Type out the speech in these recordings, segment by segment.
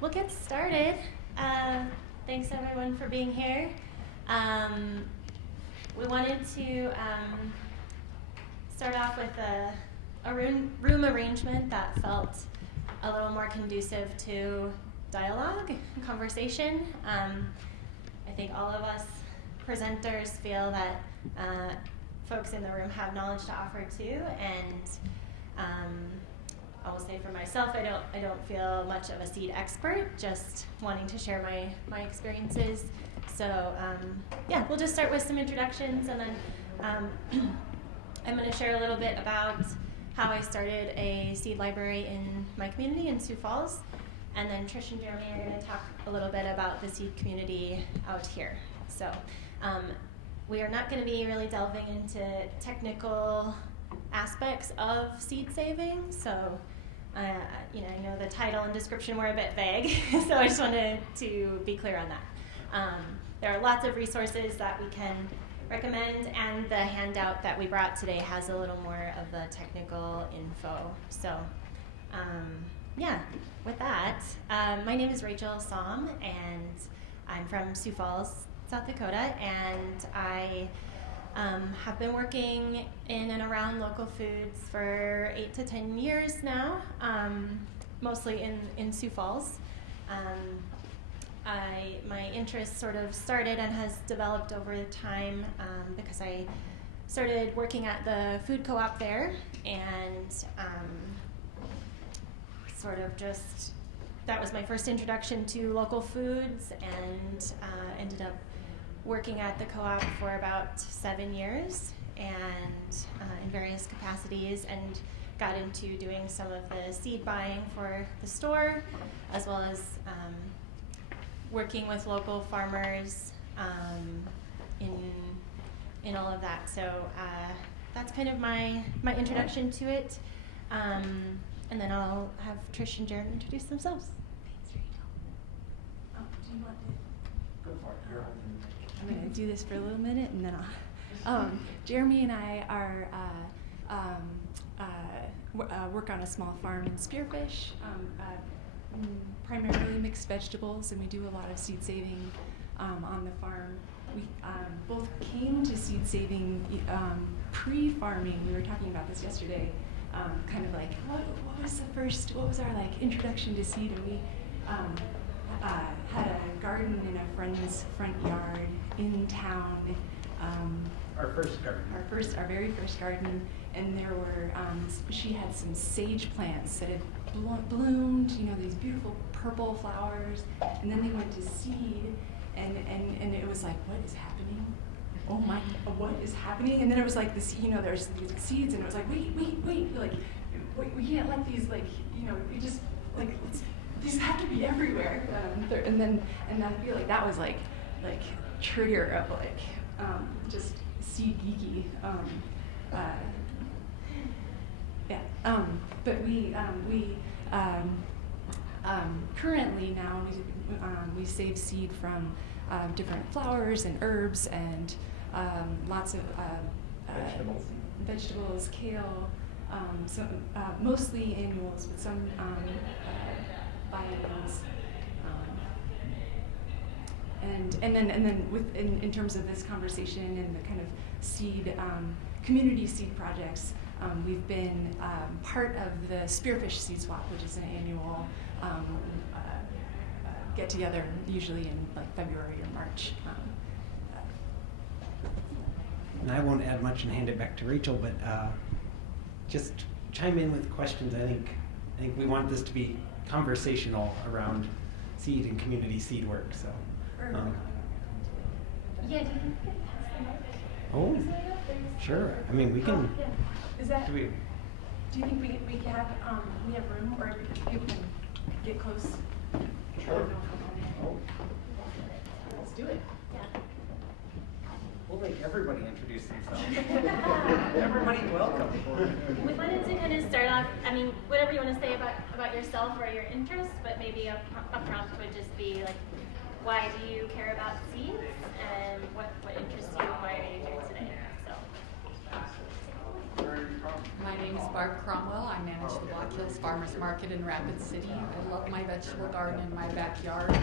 We'll get started. Thanks everyone for being here. We wanted to start off with a room arrangement that felt a little more conducive to dialogue and conversation. I think all of us presenters feel that folks in the room have knowledge to offer too, and I will say for myself, I don't feel much of a seed expert, just wanting to share my experiences. So yeah, we'll just start with some introductions, and then I'm going to share a little bit about how I started a seed library in my community in Sioux Falls, and then Trish and Jeremy are going to talk a little bit about the seed community out here. So we are not going to be really delving into technical aspects of seed saving, so I know the title and description were a bit vague, so I just wanted to be clear on that. There are lots of resources that we can recommend, and the handout that we brought today has a little more of the technical info. So yeah, with that, my name is Rachel Saum, and I'm from Sioux Falls, South Dakota, and I have been working in and around local foods for 8 to 10 years now, mostly in Sioux Falls. My interest sort of started and has developed over time because I started working at the food co-op there, and sort of just that was my first introduction to local foods, and ended up working at the co-op for about 7 years, and in various capacities, and got into doing some of the seed buying for the store, as well as working with local farmers in all of that. So that's kind of my introduction to it, and then I'll have Trish and Jeremy introduce themselves. Thanks, Rachel. Do you want to? Go for it. You're holding. I'm going to do this for a little minute, and then I'll. Jeremy and I are work on a small farm in Spearfish, primarily mixed vegetables, and we do a lot of seed saving on the farm. We both came to seed saving pre-farming. We were talking about this yesterday. Kind of like what was our like introduction to seed, and we had a garden in a friend's front yard in town. Our first garden. Our very first garden, and there were she had some sage plants that had bloomed, these beautiful purple flowers, and then they went to seed, and it was like, what is happening? Oh my, what is happening? And then it was like this, there's these seeds, and it was like, wait, like, we can't let these, like, we just, like, these have to be everywhere. And I feel like that was like trigger of like, just seed geeky. Yeah. But we currently now we save seed from different flowers and herbs and lots of vegetables, kale, mostly annuals, but some biennials. And then in terms of this conversation and the kind of seed community seed projects, we've been part of the Spearfish Seed Swap, which is an annual get together, usually in like February or March. And I won't add much and hand it back to Rachel, but just chime in with questions. I think we want this to be conversational around seed and community seed work. So. Yeah, do you think we can pass the mic? Oh, sure. I mean, we can. Is that? Do you think we have room, or people can get close? Sure. Let's do it. Yeah. We'll make everybody introduce themselves. Everybody welcome. We wanted to kind of start off, whatever you want to say about yourself or your interests, but maybe a prompt would just be like, why do you care about seeds, and what interests you, why are you here today? So. My name is is Barb Cromwell. I manage the Black Hills Farmers Market in Rapid City. I love my vegetable garden in my backyard.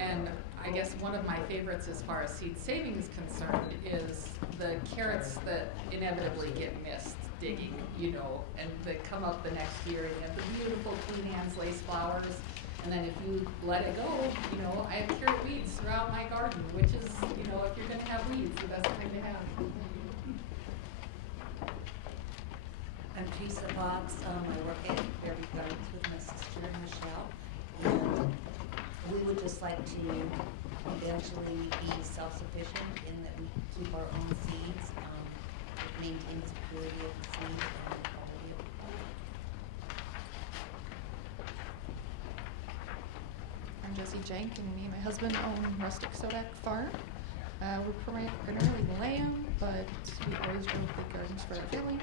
And I guess one of my favorites as far as seed saving is concerned is the carrots that inevitably get missed digging, you know, and that come up the next year and you have the beautiful Queen Anne's lace flowers. And then if you let it go, you know, I have carrot weeds throughout my garden, which is, you know, if you're going to have weeds, the best thing to have. I'm Teresa Fox. I work at Fairview Gardens with my sister Michelle. And we would just like to eventually be self-sufficient in that we keep our own seeds, maintain the purity of the seed and the quality of the product. I'm Josie Jenk, and me and my husband own Rustic Sodak Farm. We're primarily lamb, but we always grow big gardens for our family,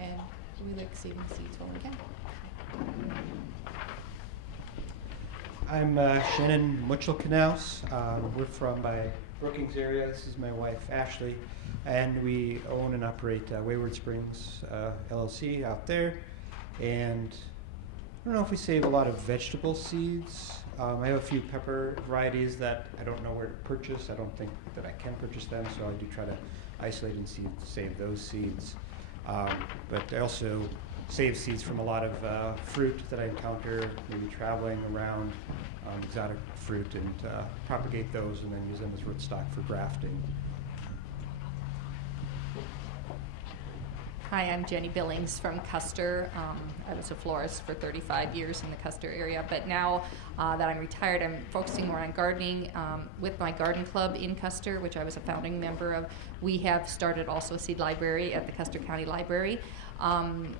and we like saving seeds when we can. I'm Shannon Mutchell-Knaus. We're from my Brookings area. This is my wife, Ashley, and we own and operate Wayward Springs LLC out there. And I don't know if we save a lot of vegetable seeds. I have a few pepper varieties that I don't know where to purchase. I don't think that I can purchase them, so I do try to isolate and save those seeds. But I also save seeds from a lot of fruit that I encounter, maybe traveling around, exotic fruit, and propagate those and then use them as rootstock for grafting. Hi, I'm Jenny Billings from Custer. I was a florist for 35 years in the Custer area, but now that I'm retired, I'm focusing more on gardening with my garden club in Custer, which I was a founding member of. We have started also a seed library at the Custer County Library,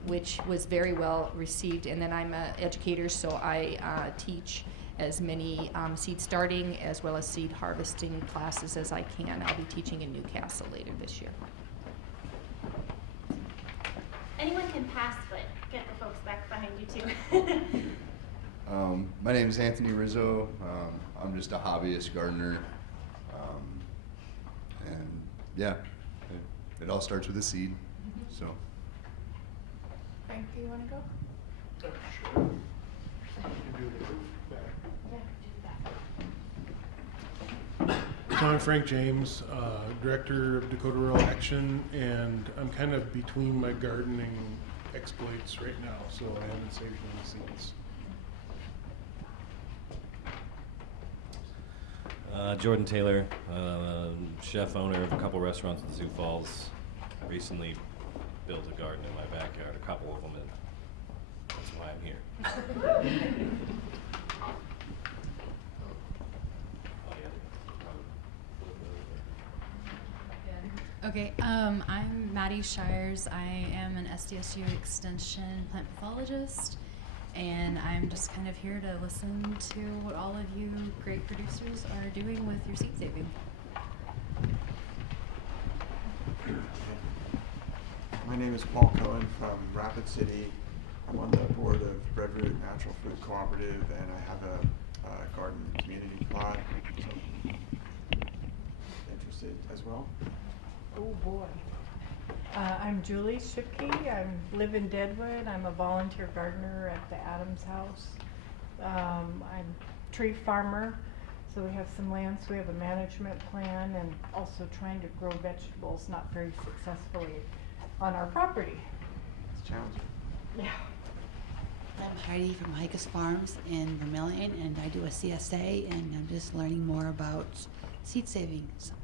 which was very well received. And then I'm an educator, so I teach as many seed starting as well as seed harvesting classes as I can. I'll be teaching in Newcastle later this year. Anyone can pass, but get the folks back behind you too. My name is Anthony Rizzo. I'm just a hobbyist gardener. And yeah, it all starts with a seed. So. Frank, do you want to go? Sure. So I'm Frank James, Director of Dakota Rural Action, and I'm kind of between my gardening exploits right now, so I haven't saved any seeds. Jordan Taylor, chef owner of a couple restaurants in Sioux Falls. Recently built a garden in my backyard, a couple of them, and that's why I'm here. Okay, I'm Maddie Shires. I am an SDSU Extension plant pathologist, and I'm just kind of here to listen to what all of you great producers are doing with your seed saving. My name is Paul Cohen from Rapid City. I'm on the board of Breadroot Natural Food Cooperative, and I have a garden community plot. So, interested as well? Oh boy. I'm Julie Shipke. I live in Deadwood. I'm a volunteer gardener at the Adams House. I'm a tree farmer, so we have some land, so we have a management plan, and also trying to grow vegetables not very successfully on our property. It's challenging. Yeah. I'm Heidi from Hikus Farms in Vermillion, and I do a CSA, and I'm just learning more about seed saving. So.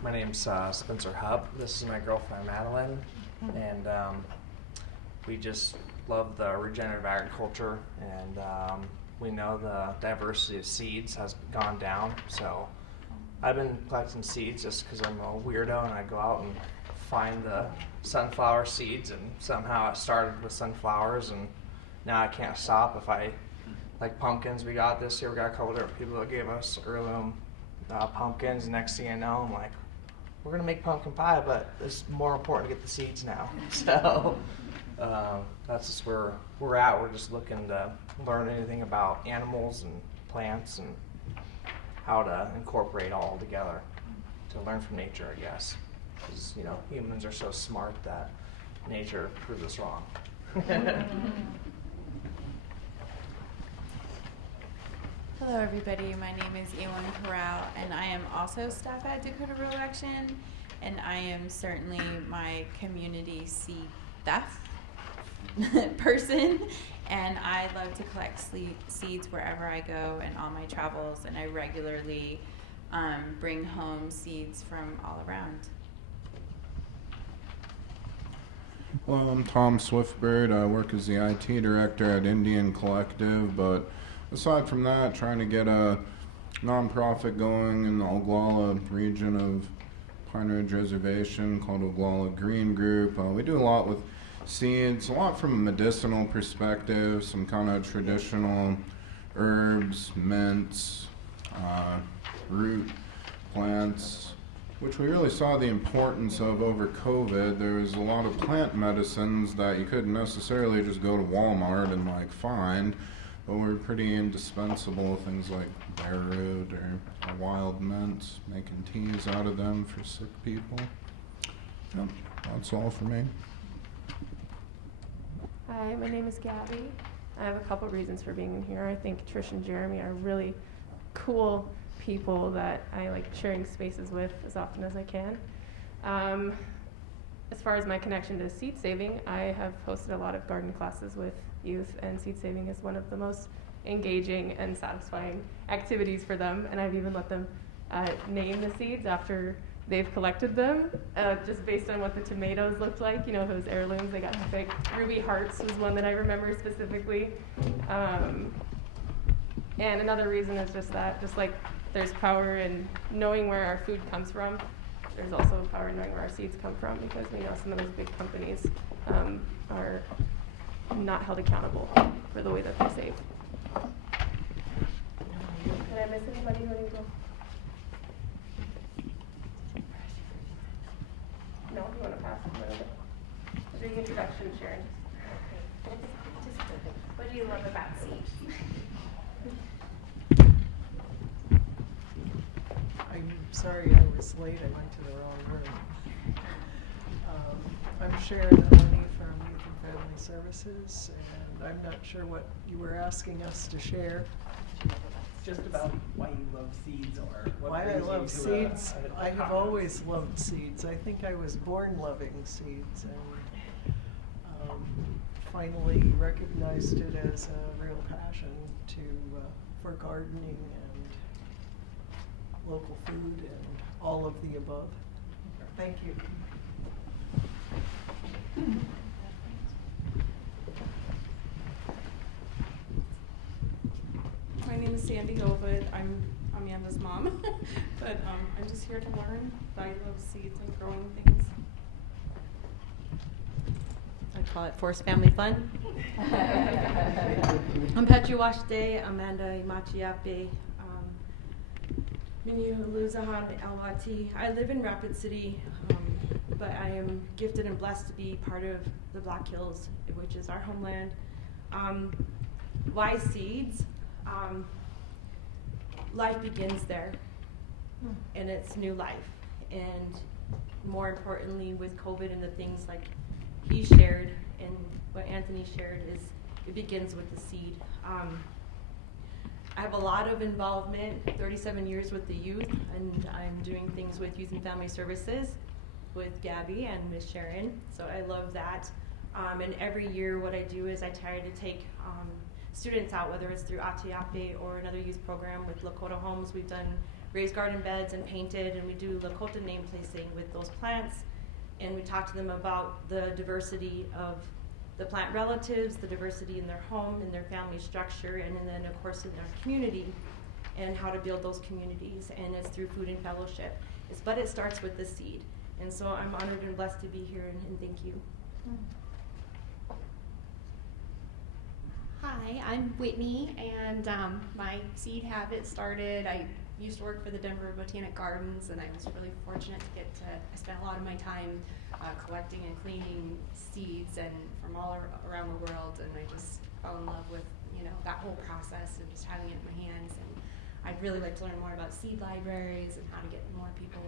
My name's Spencer Hupp. This is my girlfriend Madeline, and we just love the regenerative agriculture, and we know the diversity of seeds has gone down. So I've been collecting seeds just because I'm a weirdo and I go out and find the sunflower seeds, and somehow it started with sunflowers, and now I can't stop. If I like pumpkins, we got this year, we got a couple different people that gave us heirloom pumpkins. Next thing I know, I'm like, we're gonna make pumpkin pie, but it's more important to get the seeds now. So that's just where we're at. We're just looking to learn anything about animals and plants and how to incorporate all together to learn from nature, I guess. Because, you know, humans are so smart that nature proves us wrong. Hello everybody, my name is Ewan Corral and I am also staff at Dakota Rural Action, and I am certainly my community seed theft person, and I love to collect seeds wherever I go and on my travels, and I regularly bring home seeds from all around. Well, I'm Tom Swiftbird. I work as the IT director at Indian Collective, but aside from that, trying to get a nonprofit going in the Oglala region of Pine Ridge Reservation called Oglala Green Group. We do a lot with seeds, a lot from a medicinal perspective, some kind of traditional herbs, mints, root plants, which we really saw the importance of over COVID. There was a lot of plant medicines that you couldn't necessarily just go to Walmart and like find, but were pretty indispensable, things like bear root or wild mint, making teas out of them for sick people. Yep, that's all for me. Hi, my name is Gabby. I have a couple reasons for being in here. I think Trish and Jeremy are really cool people that I like sharing spaces with as often as I can. As far as my connection to seed saving, I have hosted a lot of garden classes with youth, and seed saving is one of the most engaging and satisfying activities for them, and I've even let them name the seeds after they've collected them, just based on what the tomatoes looked like. You know, those heirlooms, they got big. Ruby Hearts was one that I remember specifically. And another reason is just that, just like there's power in knowing where our food comes from, there's also power in knowing where our seeds come from, because we know some of those big companies are not held accountable for the way that they're saved. Did I miss anybody who didn't go? No, you want to pass it a little bit? The introduction, Sharon. What do you love about seeds? I'm sorry I was late. I went to the wrong room. I'm Sharon Mahoney from Youth and Family Services, and I'm not sure what you were asking us to share. Just about why you love seeds, or what Why I brings you love to seeds? a I have topic. always loved seeds. I think I was born loving seeds, and finally recognized it as a real passion for gardening and local food and all of the above. Thank you. My name is Sandy Hovid. I'm Amanda's mom, but I'm just here to learn. I love seeds and growing things. I call it forced family fun. I'm Petuwashte, Amanda Imachiape, Minyu-Luzahan Alwati. I live in Rapid City, but I am gifted and blessed to be part of the Black Hills, which is our homeland. Why seeds? Life begins there, and it's new life. And more importantly, with COVID and the things like he shared and what Anthony shared, is it begins with the seed. I have a lot of involvement, 37 years with the youth, and I'm doing things with Youth and Family Services with Gabby and Miss Sharon, so I love that. And every year what I do is I try to take students out, whether it's through Atiape or another youth program with Lakota Homes. We've done raised garden beds and painted, and we do Lakota name placing with those plants, and we talk to them about the diversity of the plant relatives, the diversity in their home, in their family structure, and then of course in their community, and how to build those communities. And it's through food and fellowship. But it starts with the seed. And so I'm honored and blessed to be here, and thank you. Hi, I'm Whitney, and my seed habit started, I used to work for the Denver Botanic Gardens, and I was really fortunate to get to, I spent a lot of my time collecting and cleaning seeds and from all around the world, and I just fell in love with, you know, that whole process and just having it in my hands. And I'd really like to learn more about seed libraries and how to get more people,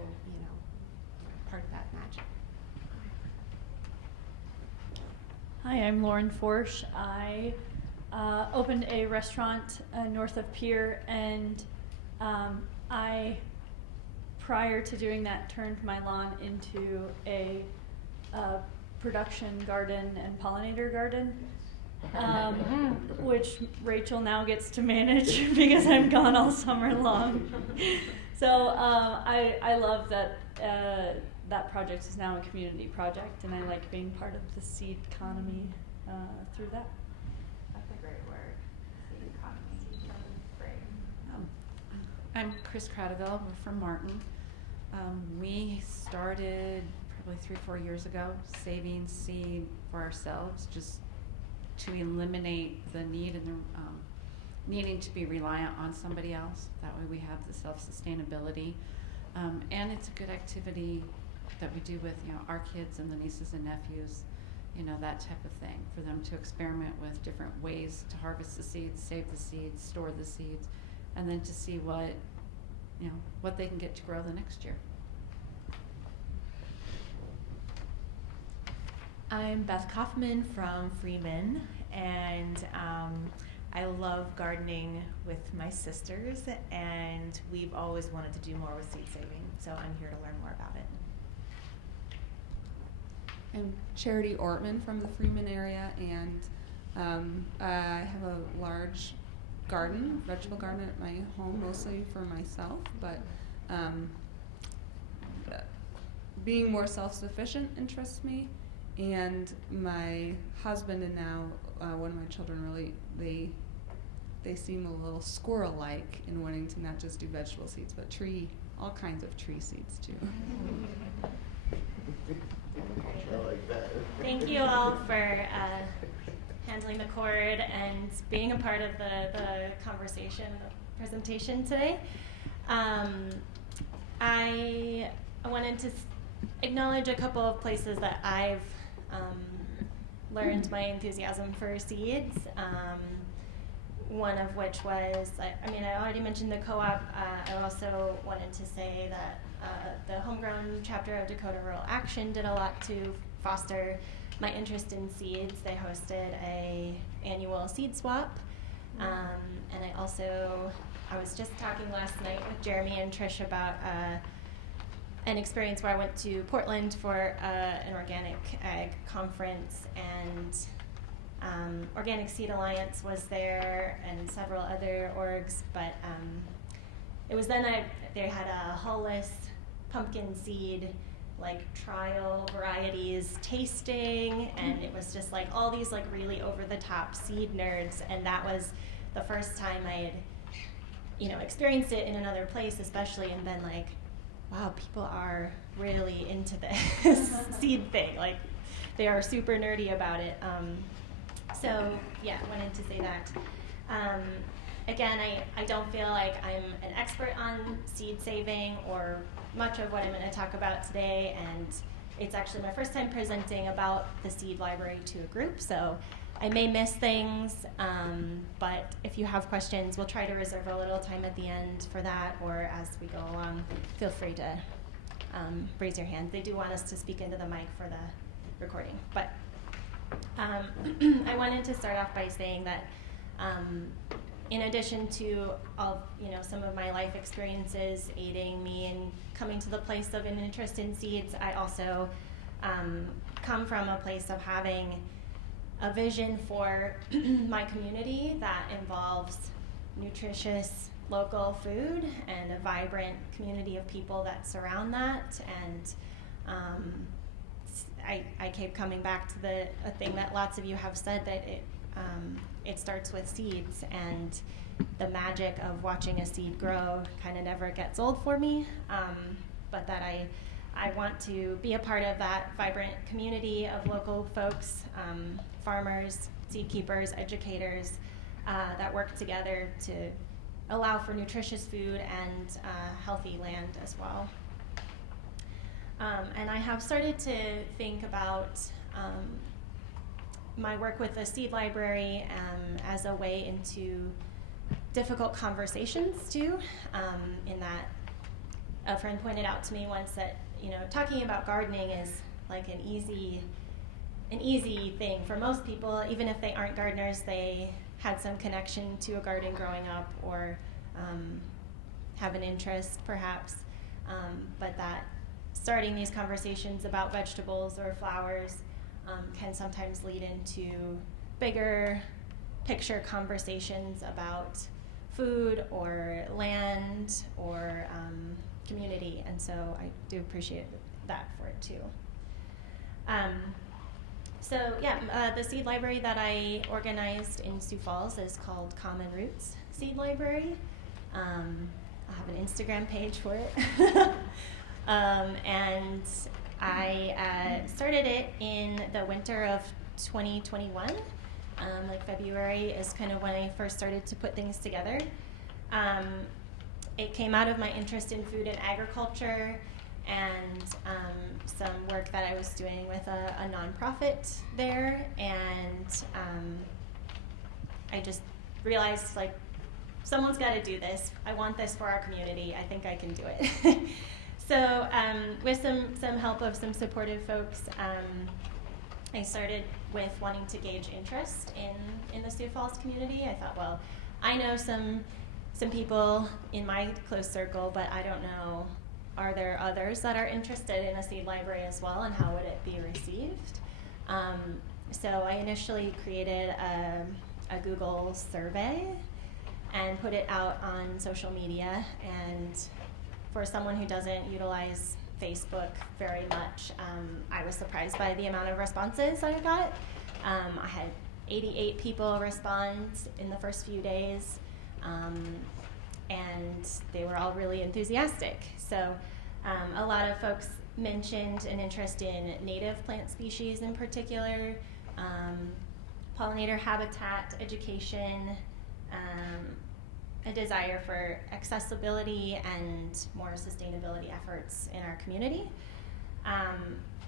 part of that magic. Hi, I'm Lauren Forsch. I opened a restaurant north of Pier, and I, prior to doing that, turned my lawn into a production garden and pollinator garden, which Rachel now gets to manage because I'm gone all summer long. So I love that that project is now a community project, and I like being part of the seed economy through that. That's a great word. Seed economy. Great. I'm Chris Cradaville. We're from Martin. We started probably 3-4 years ago saving seed for ourselves, just to eliminate the need and the needing to be reliant on somebody else. That way we have the self-sustainability. And it's a good activity that we do with our kids and the nieces and nephews, that type of thing, for them to experiment with different ways to harvest the seeds, save the seeds, store the seeds, and then to see what they can get to grow the next year. I'm Beth Kaufman from Freeman, and I love gardening with my sisters, and we've always wanted to do more with seed saving, so I'm here to learn more about it. I'm Charity Ortman from the Freeman area, and I have a large garden, vegetable garden at my home, mostly for myself, but being more self-sufficient interests me, and my husband and now one of my children really, they seem a little squirrel-like in wanting to not just do vegetable seeds, but all kinds of tree seeds too. Thank you all for handling the cord and being a part of the conversation, the presentation today. I wanted to acknowledge a couple of places that I've learned my enthusiasm for seeds. One of which was, I already mentioned the co-op. I also wanted to say that the Homegrown chapter of Dakota Rural Action did a lot to foster my interest in seeds. They hosted a annual seed swap. And I was just talking last night with Jeremy and Trish about an experience where I went to Portland for an organic ag conference, and Organic Seed Alliance was there and several other orgs, but it was then they had a hull-less pumpkin seed trial varieties tasting, and it was just all these really over-the-top seed nerds, and that was the first time I had experienced it in another place especially, and been wow, people are really into this seed thing. They are super nerdy about it. So yeah, wanted to say that. Again, I don't feel like I'm an expert on seed saving or much of what I'm going to talk about today, and it's actually my first time presenting about the seed library to a group, so I may miss things, but if you have questions, we'll try to reserve a little time at the end for that, or as we go along, feel free to raise your hand. They do want us to speak into the mic for the recording, but I wanted to start off by saying that in addition to all, some of my life experiences aiding me in coming to the place of an interest in seeds, I also come from a place of having a vision for my community that involves nutritious local food and a vibrant community of people that surround that. And I keep coming back to a thing that lots of you have said, that it starts with seeds, and the magic of watching a seed grow kind of never gets old for me, but that I want to be a part of that vibrant community of local folks, farmers, seed keepers, educators, that work together to allow for nutritious food and healthy land as well. And I have started to think about my work with the seed library as a way into difficult conversations too, in that a friend pointed out to me once that, talking about gardening is like an easy thing for most people. Even if they aren't gardeners, they had some connection to a garden growing up, or have an interest perhaps, but that starting these conversations about vegetables or flowers can sometimes lead into bigger picture conversations about food or land or community, and so I do appreciate that for it too. The seed library that I organized in Sioux Falls is called Common Roots Seed Library. I have an Instagram page for it. And I started it in the winter of 2021. February is kind of when I first started to put things together. It came out of my interest in food and agriculture, and some work that I was doing with a nonprofit there, and I just realized, like, someone's got to do this. I want this for our community. I think I can do it. So with some help of some supportive folks, I started with wanting to gauge interest in the Sioux Falls community. I thought, well, I know some people in my close circle, but I don't know, are there others that are interested in a seed library as well, and how would it be received? So I initially created a Google survey and put it out on social media, and for someone who doesn't utilize Facebook very much, I was surprised by the amount of responses I got. I had 88 people respond in the first few days, and they were all really enthusiastic. So a lot of folks mentioned an interest in native plant species in particular, pollinator habitat education, a desire for accessibility and more sustainability efforts in our community.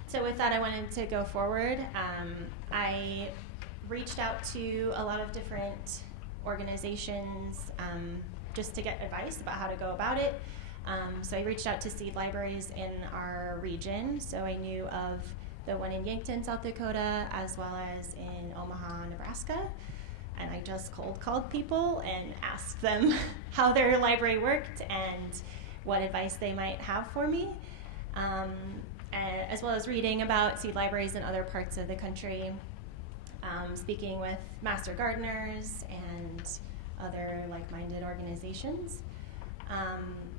So with that, I wanted to go forward. I reached out to a lot of different organizations just to get advice about how to go about it. So I reached out to seed libraries in our region. So I knew of the one in Jenkins, South Dakota, as well as in Omaha, Nebraska. And I just cold called people and asked them how their library worked and what advice they might have for me, as well as reading about seed libraries in other parts of the country, speaking with master gardeners and other like-minded organizations.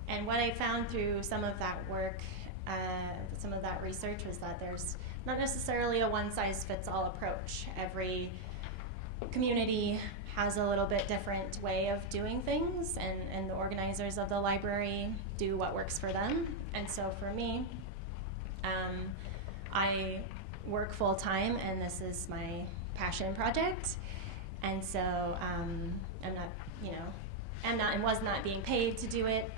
And what I found through some of that work, some of that research, was that there's not necessarily a one-size-fits-all approach. Every community has a little bit different way of doing things, and the organizers of the library do what works for them. And so for me, I work full-time, and this is my passion project. And so I'm not, and was not being paid to do it.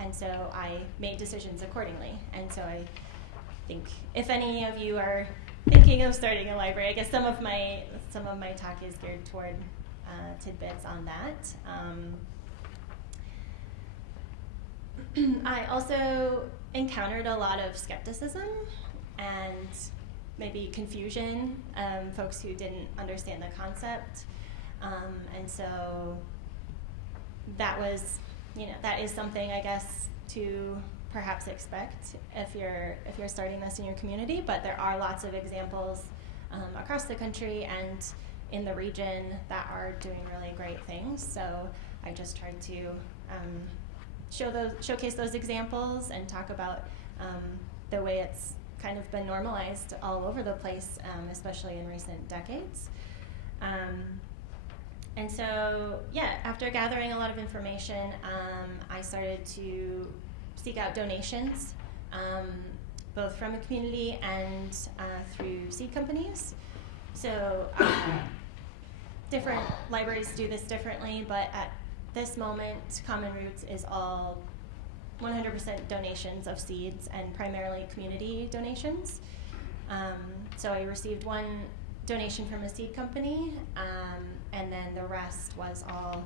And so I made decisions accordingly. And so I think if any of you are thinking of starting a library, I guess some of my talk is geared toward tidbits on that. I also encountered a lot of skepticism and maybe confusion, folks who didn't understand the concept, and so that was, that is something, I guess, to perhaps expect if you're starting this in your community. But there are lots of examples across the country and in the region that are doing really great things. So I just tried to showcase those examples and talk about the way it's kind of been normalized all over the place, especially in recent decades. And so, after gathering a lot of information, I started to seek out donations, both from the community and through seed companies. So different libraries do this differently, but at this moment, Common Roots is all 100% donations of seeds and primarily community donations. So I received one donation from a seed company, and then the rest was all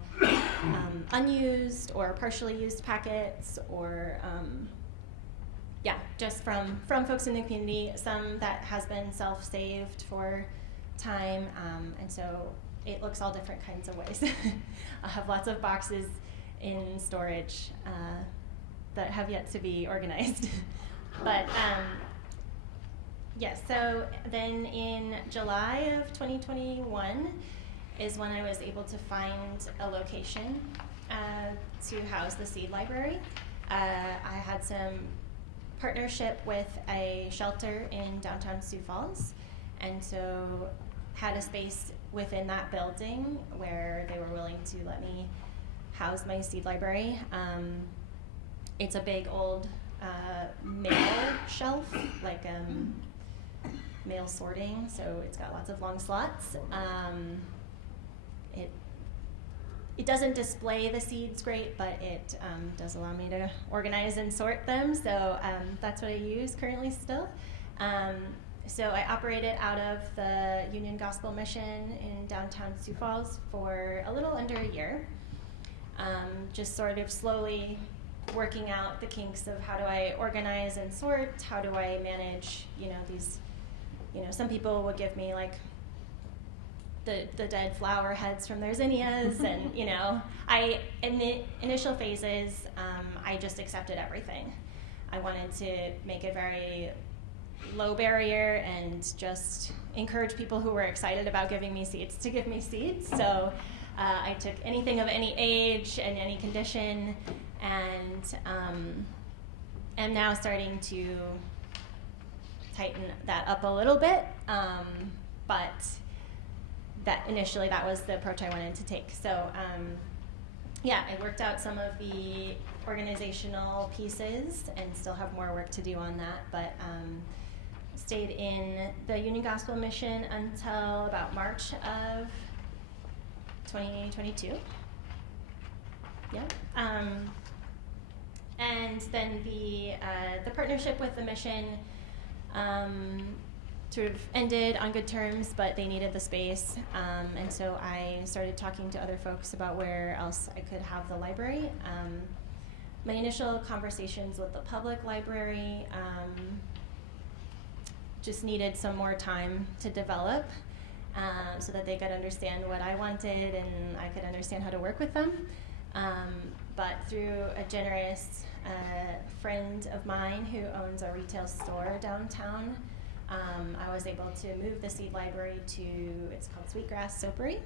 unused or partially used packets, or just from folks in the community. Some that has been self-saved for time, and so it looks all different kinds of ways. I have lots of boxes in storage that have yet to be organized. But so then in July of 2021 is when I was able to find a location to house the seed library. I had some partnership with a shelter in downtown Sioux Falls, and so had a space within that building where they were willing to let me house my seed library. It's a big old mail shelf, like mail sorting, so it's got lots of long slots. It doesn't display the seeds great, but it does allow me to organize and sort them, so that's what I use currently still. So I operated out of the Union Gospel Mission in downtown Sioux Falls for a little under a year, just sort of slowly working out the kinks of how do I organize and sort, how do I manage, these, some people would give me like the dead flower heads from their zinnias, and in the initial phases, I just accepted everything. I wanted to make it very low barrier and just encourage people who were excited about giving me seeds to give me seeds. So I took anything of any age and any condition, and am now starting to tighten that up a little bit, but that initially that was the approach I wanted to take. So I worked out some of the organizational pieces and still have more work to do on that, but stayed in the Union Gospel Mission until about March of 2022. And then the partnership with the mission sort of ended on good terms, but they needed the space, and so I started talking to other folks about where else I could have the library. My initial conversations with the public library just needed some more time to develop, so that they could understand what I wanted and I could understand how to work with them. But through a generous friend of mine who owns a retail store downtown, I was able to move the seed library to, it's called Sweetgrass Soapery.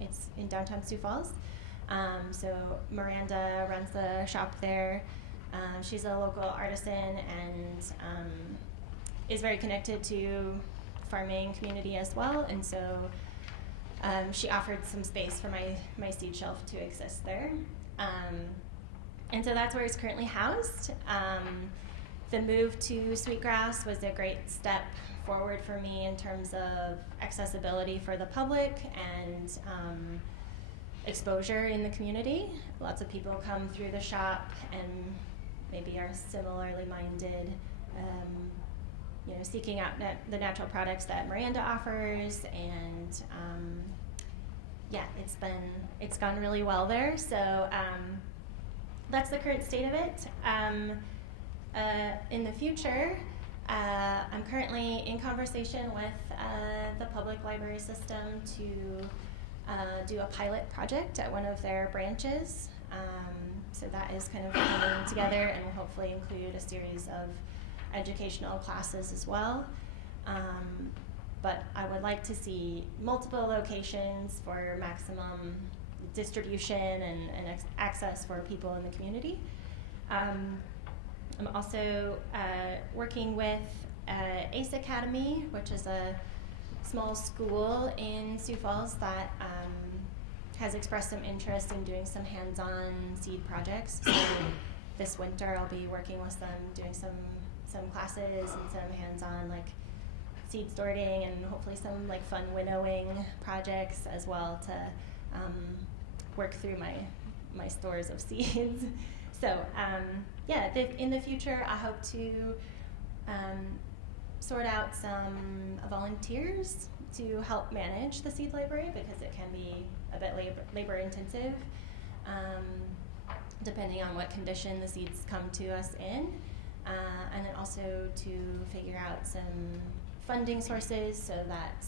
It's in downtown Sioux Falls. So Miranda runs the shop there. She's a local artisan and is very connected to farming community as well. And so she offered some space for my seed shelf to exist there. And so that's where it's currently housed. The move to Sweetgrass was a great step forward for me in terms of accessibility for the public and exposure in the community. Lots of people come through the shop and maybe are similarly minded, seeking out the natural products that Miranda offers, and it's gone really well there. So that's the current state of it. In the future, I'm currently in conversation with the public library system to do a pilot project at one of their branches. So that is kind of coming together and will hopefully include a series of educational classes as well. But I would like to see multiple locations for maximum distribution and access for people in the community. I'm also working with ACE Academy, which is a small school in Sioux Falls that has expressed some interest in doing some hands-on seed projects. So this winter I'll be working with them, doing some classes and some hands-on like seed sorting and hopefully some like fun winnowing projects as well to work through my stores of seeds. So in the future I hope to sort out some volunteers to help manage the seed library because it can be a bit labor intensive, depending on what condition the seeds come to us in. And then also to figure out some funding sources so that,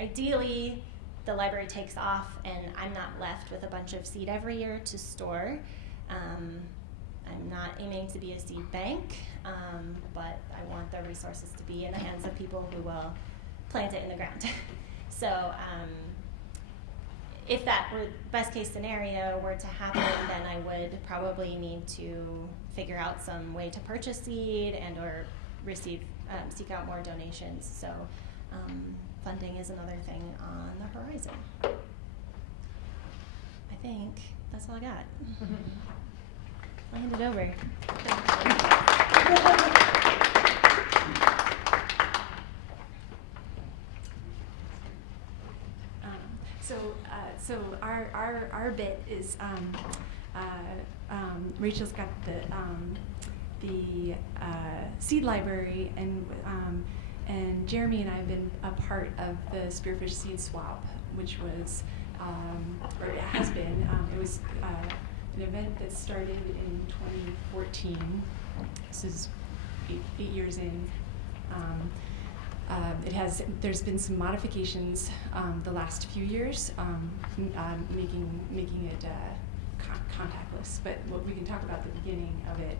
ideally the library takes off and I'm not left with a bunch of seed every year to store. I'm not aiming to be a seed bank, but I want the resources to be in the hands of people who will plant it in the ground. So if that were best case scenario were to happen, then I would probably need to figure out some way to purchase seed and or seek out more donations. So funding is another thing on the horizon. I think that's all I got. I'll hand it over. So our bit is Rachel's got the seed library, and Jeremy and I have been a part of the Spearfish Seed Swap, which was or it has been. It was an event that started in 2014. This is eight years in. There's been some modifications the last few years, making it contactless. But we can talk about the beginning of it.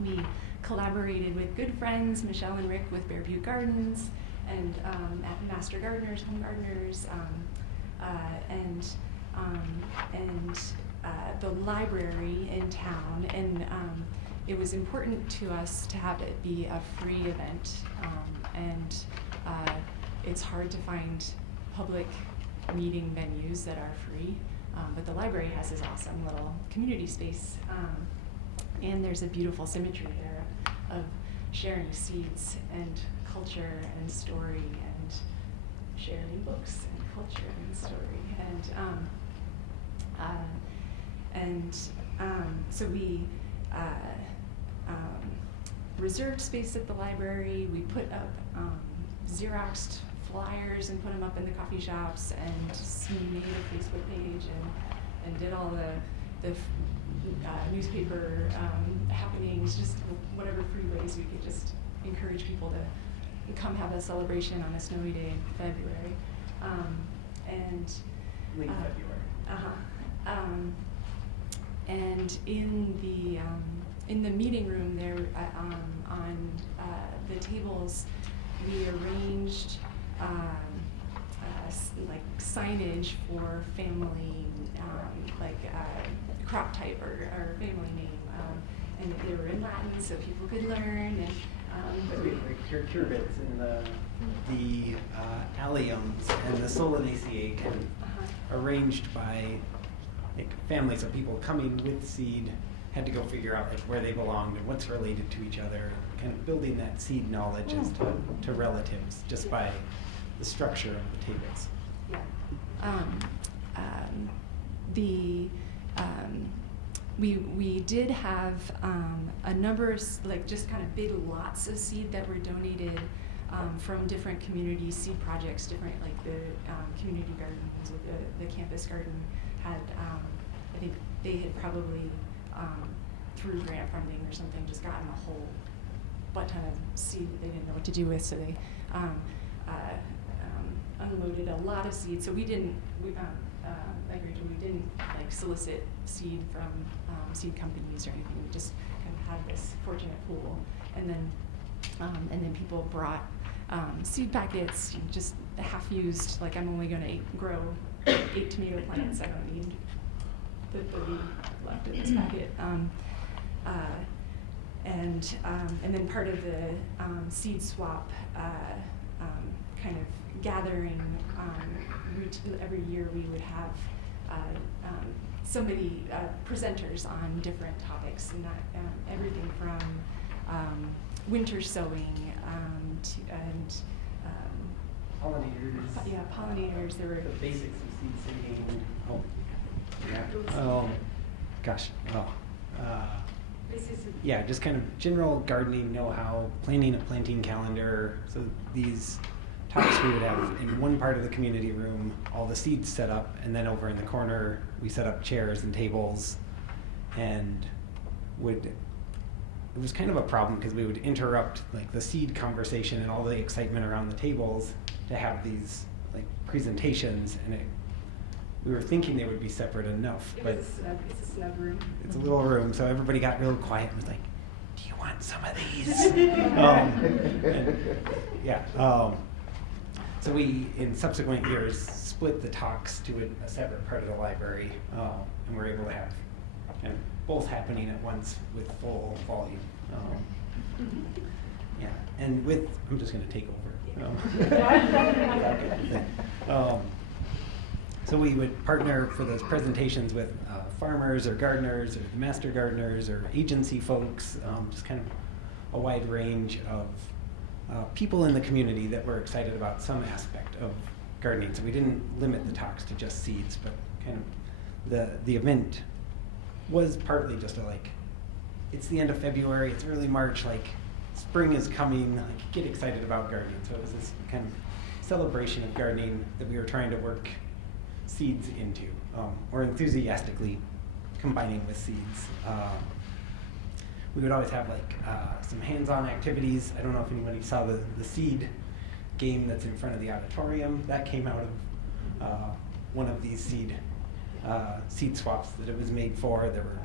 We collaborated with good friends, Michelle and Rick with Bear Butte Gardens, and at Master Gardeners, Home Gardeners, and the library in town. And it was important to us to have it be a free event, and it's hard to find public meeting venues that are free, but the library has this awesome little community space, and there's a beautiful symmetry there of sharing seeds and culture and story and sharing books and culture and story, so we reserved space at the library. We put up Xeroxed flyers and put them up in the coffee shops, and made a Facebook page and did all the newspaper happenings, just whatever free ways we could just encourage people to come have a celebration on a snowy day in February. Late February. And in the meeting room there, on the tables, we arranged like signage for family, crop type or family name, and they were in Latin so people could learn. And your curbits and the alliums and the solanaceae kind of arranged by families of people coming with seed had to go figure out where they belonged and what's related to each other, kind of building that seed knowledge as to relatives just by the structure of the tables. We did have a number of just kind of big lots of seed that were donated from different community seed projects, different the community gardens with the campus garden had, I think they had probably through grant funding or something just gotten a whole butt ton of seed that they didn't know what to do with, so they unloaded a lot of seed. So we didn't solicit seed from seed companies or anything. We just kind of had this fortunate pool, and then people brought seed packets, just half used. Like, I'm only going to grow 8 tomato plants. I don't need the 30 left in this packet. And then part of the seed swap kind of gathering, every year we would have so many presenters on different topics, and everything from winter sowing pollinators. Yeah, pollinators. There were the basics of seed saving. Oh, yeah. Oh, gosh. Oh. yeah, just kind of general gardening know-how, planning a planting calendar. So these talks we would have in one part of the community room, all the seeds set up, and then over in the corner we set up chairs and tables, and it was kind of a problem because we would interrupt like the seed conversation and all the excitement around the tables to have these like presentations, and we were thinking they would be separate enough, but It's a snug room. it's a little room, so everybody got real quiet and was like, "Do you want some of these?" So we, in subsequent years, split the talks to a separate part of the library, and we're able to have kind of both happening at once with full volume. Yeah, and I'm just going to take over. So we would partner for those presentations with farmers or gardeners or the master gardeners or agency folks, just kind of a wide range of people in the community that were excited about some aspect of gardening. So we didn't limit the talks to just seeds, but kind of the event was partly just it's the end of February, it's early March, like spring is coming, like get excited about gardening. So it was this kind of celebration of gardening that we were trying to work seeds into, or enthusiastically combining with seeds. We would always have some hands-on activities. I don't know if anybody saw the seed game that's in front of the auditorium. That came out of one of these seed swaps that it was made for. There were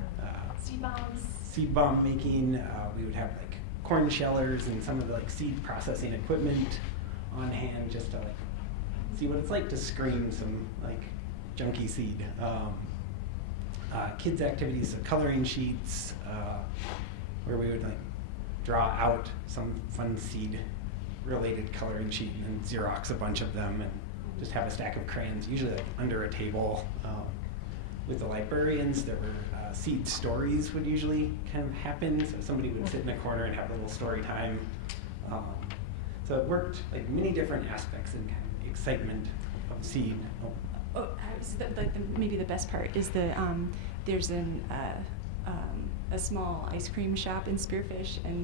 seed bomb making. We would have corn shellers and some of the seed processing equipment on hand just to see what it's like to screen some junky seed. Kids activities, coloring sheets, where we would draw out some fun seed related coloring sheet and then Xerox a bunch of them and just have a stack of crayons, usually under a table. With the librarians, there were seed stories would usually kind of happen. So somebody would sit in a corner and have a little story time. So it worked many different aspects and kind of excitement of seed. Maybe the best part is there's a small ice cream shop in Spearfish, and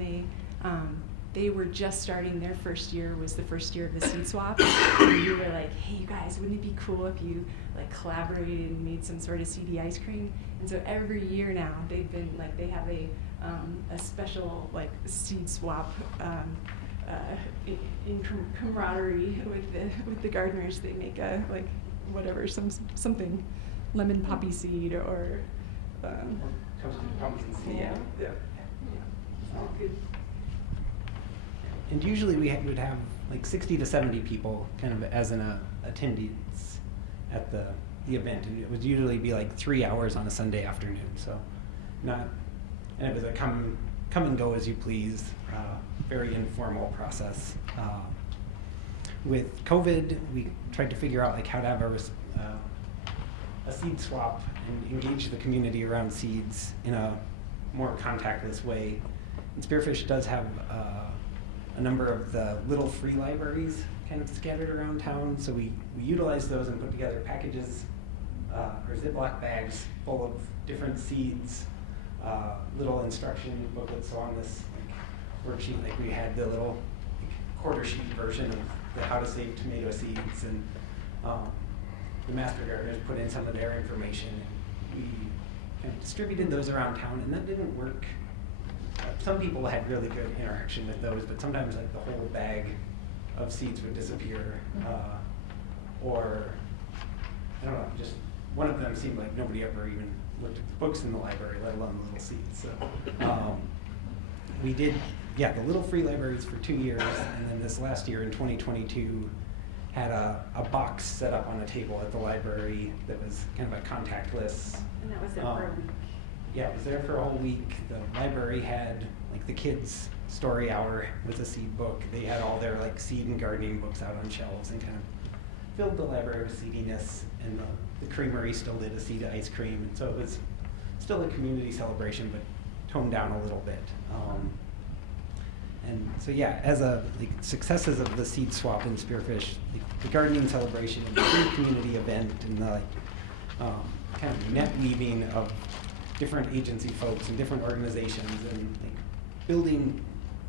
they were just starting their first year. Was the first year of the seed swap, and we were like, "Hey, you guys, wouldn't it be cool if you collaborated and made some sort of seedy ice cream?" And so every year now they've been they have a special seed swap in camaraderie with the gardeners. They make a whatever something lemon poppy seed or toasted pumpkin seed. Yeah. Sounds good. And usually we would have 60 to 70 people kind of as an attendance at the event, and it would usually be 3 hours on a Sunday afternoon. So and it was a come and go as you please, very informal process. With COVID, we tried to figure out how to have a seed swap and engage the community around seeds in a more contactless way. And Spearfish does have a number of the little free libraries kind of scattered around town, so we utilized those and put together packages or Ziploc bags full of different seeds, little instruction booklets. So on this worksheet, we had the little quarter sheet version of the how to save tomato seeds, and the master gardeners put in some of their information, and we kind of distributed those around town, and that didn't work. Some people had really good interaction with those, but sometimes the whole bag of seeds would disappear, or I don't know, just one of them seemed like nobody ever even looked at the books in the library, let alone the little seeds. So we did, the little free libraries for 2 years, and then this last year in 2022 had a box set up on a table at the library that was kind of a contactless. And that was there for a week. Yeah, it was there for a whole week. The library had the kids' story hour with a seed book. They had all their seed and gardening books out on shelves and kind of filled the library with seediness. And the creamery still did a seed ice cream, and so it was still a community celebration, but toned down a little bit. And so as successes of the seed swap in Spearfish, the gardening celebration, and the free community event, and the kind of net weaving of different agency folks and different organizations, and like building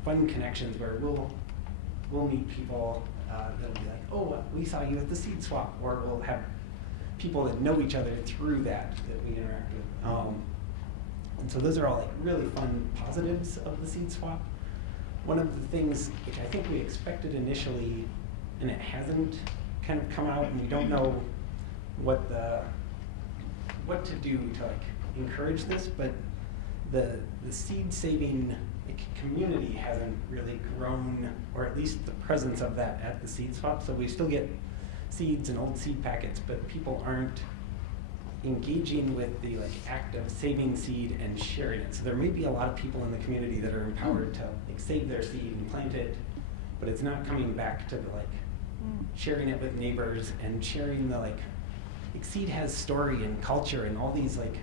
fun connections where we'll meet people that'll be like, oh, we saw you at the seed swap, or we'll have people that know each other through that we interact with. And so those are all like really fun positives of the seed swap. One of the things which I think we expected initially, and it hasn't kind of come out, and we don't know what to do to like encourage this, but the seed saving community hasn't really grown, or at least the presence of that at the seed swap. So we still get seeds and old seed packets, but people aren't engaging with the like act of saving seed and sharing it. So there may be a lot of people in the community that are empowered to like save their seed and plant it, but it's not coming back to the like sharing it with neighbors and sharing the like seed has story and culture and all these like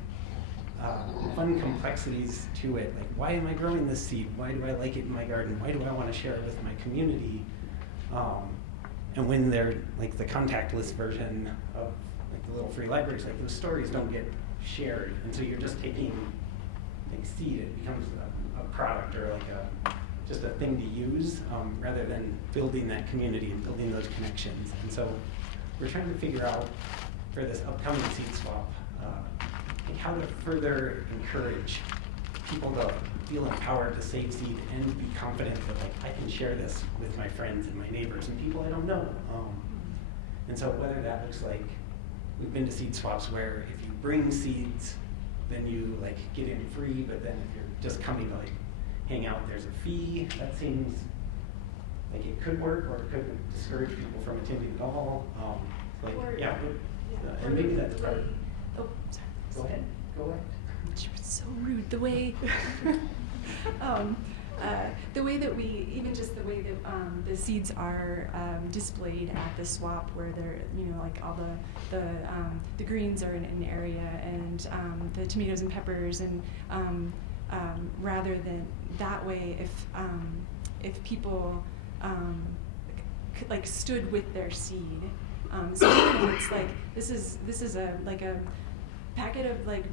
fun complexities to it. Like, why am I growing this seed? Why do I like it in my garden? Why do I want to share it with my community? And when they're like the contactless version of like the little free libraries, like those stories don't get shared, and so you're just taking like seed. It becomes a product or like just a thing to use, rather than building that community and building those connections. And so we're trying to figure out for this upcoming seed swap like how to further encourage people to feel empowered to save seed and be confident that like I can share this with my friends and my neighbors and people I don't know. And so whether that looks like, we've been to seed swaps where if you bring seeds, then you like get in free, but then if you're just coming to like hang out, there's a fee. That seems like it could work, or it could discourage people from attending at all. And maybe that's part of. Oh, sorry. Go ahead. Go ahead. She was so rude. The way, the way that we, even just the way that the seeds are displayed at the swap, where they're, like all the greens are in an area, and the tomatoes and peppers, and rather than that way, if people like stood with their seed. So it's like this is a packet of like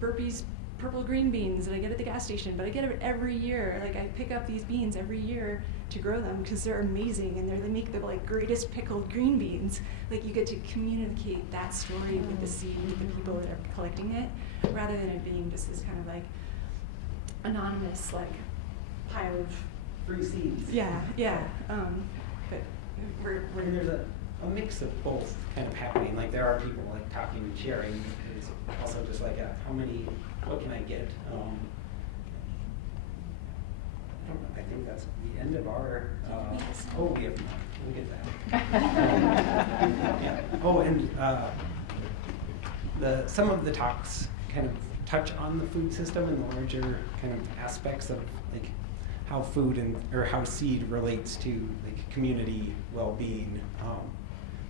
Burpee's purple green beans that I get at the gas station, but I get it every year. Like I pick up these beans every year to grow them because they're amazing, and they make the like greatest pickled green beans. Like you get to communicate that story with the seed, with the people that are collecting it, rather than it being just this kind of like anonymous like pile of free seeds. Yeah. But we're there's a mix of both kind of happening. Like there are people like talking and sharing. There's also just like what can I get? I think that's the end of our. We have more. We'll get that. Yeah. Oh, and some of the talks kind of touch on the food system and the larger kind of aspects of like how food or how seed relates to like community well-being.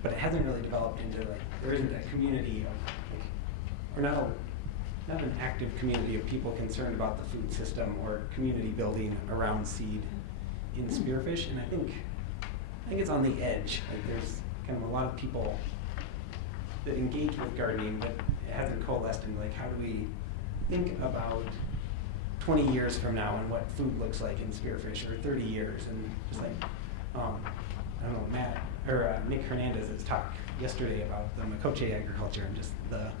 But it hasn't really developed into like, there isn't a community of like, or not an active community of people concerned about the food system or community building around seed in Spearfish. And I think it's on the edge. Like there's kind of a lot of people that engage with gardening, but it hasn't coalesced into like, how do we think about 20 years from now and what food looks like in Spearfish, or 30 years, and just like, I don't know, Nick Hernandez's talk yesterday about the Makoche agriculture and just the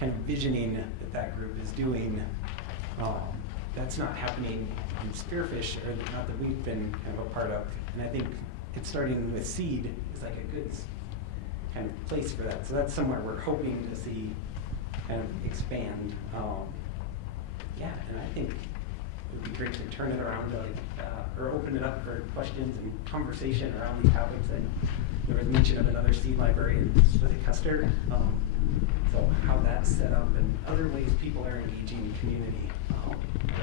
kind of visioning that group is doing. That's not happening in Spearfish, or not that we've been kind of a part of. And I think it's starting with seed is like a good kind of place for that. So that's somewhere we're hoping to see kind of expand. And I think it would be great to turn it around to or open it up for questions and conversation around these topics. And there was mention of another seed library in Custer. So how that's set up and other ways people are engaging the community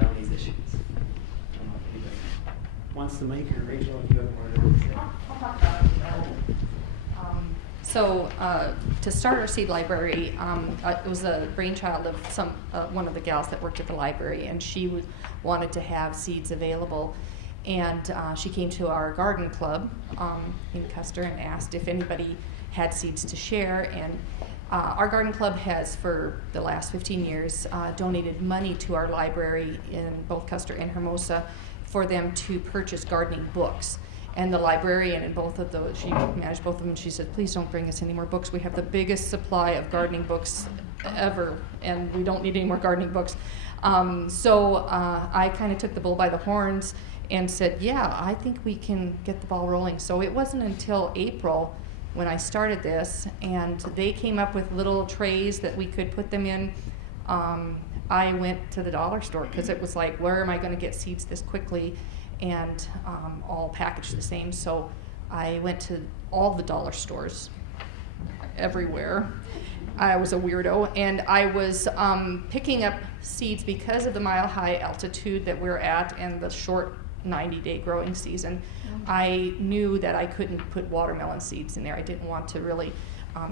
around these issues. I don't know if anybody wants the mic, or Rachel, if you have more to say. I'll talk about it. So to start our seed library, it was a brainchild of one of the gals that worked at the library, and she wanted to have seeds available. And she came to our garden club in Custer and asked if anybody had seeds to share. And Our garden club has, for the last 15 years, donated money to our library in both Custer and Hermosa for them to purchase gardening books. And the librarian in both of those, she managed both of them, she said, please don't bring us any more books. We have the biggest supply of gardening books ever, and we don't need any more gardening books. So I kind of took the bull by the horns and said, yeah, I think we can get the ball rolling. So it wasn't until April when I started this, and they came up with little trays that we could put them in. I went to the dollar store because it was like, where am I going to get seeds this quickly and all packaged the same? So I went to all the dollar stores everywhere. I was a weirdo, and I was picking up seeds because of the mile-high altitude that we're at and the short 90-day growing season. I knew that I couldn't put watermelon seeds in there. I didn't want to really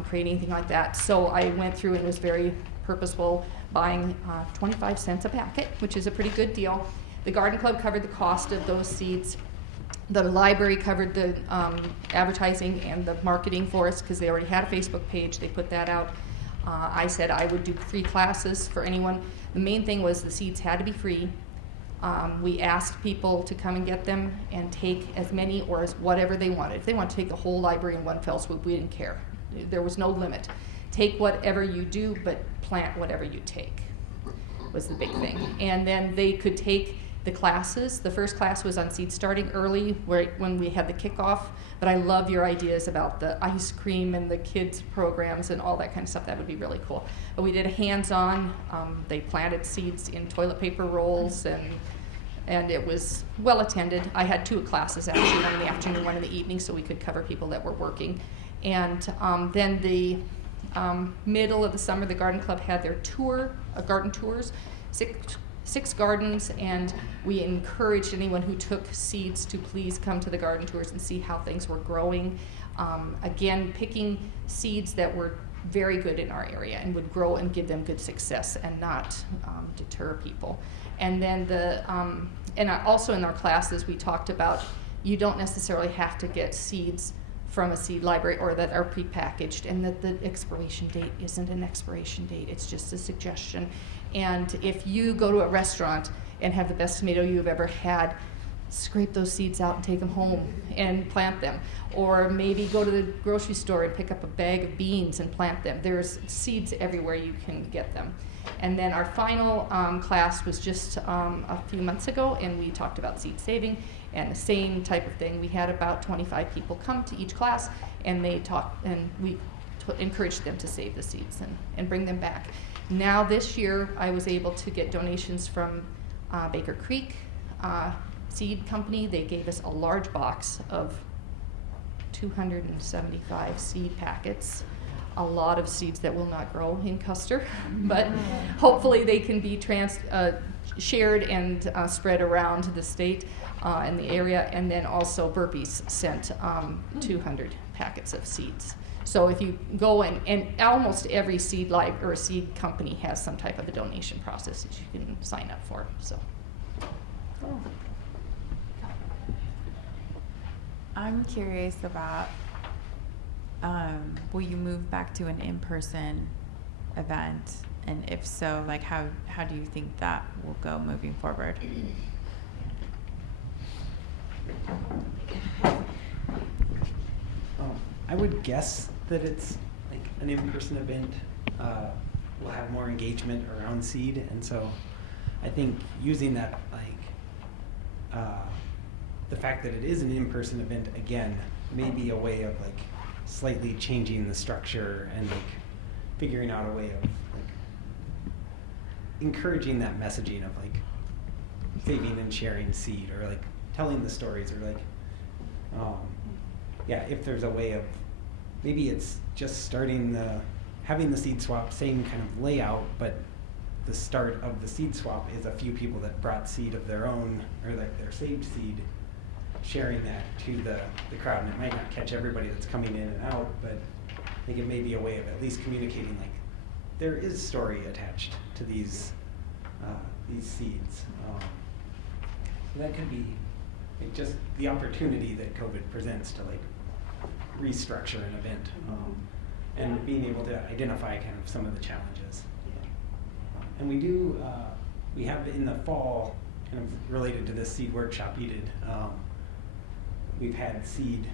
create anything like that. So I went through and was very purposeful, buying 25 cents a packet, which is a pretty good deal. The garden club covered the cost of those seeds. The library covered the advertising and the marketing for us because they already had a Facebook page. They put that out. I said I would do free classes for anyone. The main thing was the seeds had to be free. We asked people to come and get them and take as many or as whatever they wanted. If they want to take the whole library in one fell swoop, we didn't care. There was no limit. Take whatever you do, but plant whatever you take was the big thing. And then they could take the classes. The first class was on seed starting early, when we had the kickoff. But I love your ideas about the ice cream and the kids programs and all that kind of stuff. That would be really cool. But we did a hands-on. They planted seeds in toilet paper rolls, and it was well attended. I had 2 classes actually, one in the afternoon, one in the evening, so we could cover people that were working. And then the middle of the summer, the garden club had their tour, garden tours, 6 gardens, and we encouraged anyone who took seeds to please come to the garden tours and see how things were growing. Again, picking seeds that were very good in our area and would grow and give them good success and not deter people. And then also in our classes we talked about you don't necessarily have to get seeds from a seed library or that are prepackaged, and that the expiration date isn't an expiration date, it's just a suggestion. And if you go to a restaurant and have the best tomato you've ever had, scrape those seeds out and take them home and plant them. Or maybe go to the grocery store and pick up a bag of beans and plant them. There's seeds everywhere you can get them. And then our final class was just a few months ago, and we talked about seed saving and the same type of thing. We had about 25 people come to each class, and they talked, and we encouraged them to save the seeds and bring them back. Now this year, I was able to get donations from Baker Creek Seed Company. They gave us a large box of 275 seed packets. A lot of seeds that will not grow in Custer, but hopefully they can be shared and spread around the state and the area. And then also Burpees sent 200 packets of seeds. So if you go and almost every seed or seed company has some type of a donation process that you can sign up for. So. Cool. I'm curious about, will you move back to an in-person event? And if so, like how do you think that will go moving forward? I would guess that it's like an in-person event will have more engagement around seed, and so I think using that, like the fact that it is an in-person event again may be a way of like slightly changing the structure and like figuring out a way of like encouraging that messaging of like saving and sharing seed, or like telling the stories, or like yeah, if there's a way of, maybe it's just starting having the seed swap, same kind of layout, but the start of the seed swap is a few people that brought seed of their own, or like their saved seed, sharing that to the crowd. And it might not catch everybody that's coming in and out, but I think it may be a way of at least communicating like there is story attached to these seeds. So that could be like just the opportunity that COVID presents to like restructure an event. and being able to identify kind of some of the challenges. And we do, we have in the fall, kind of related to this seed workshop you did, we've had seed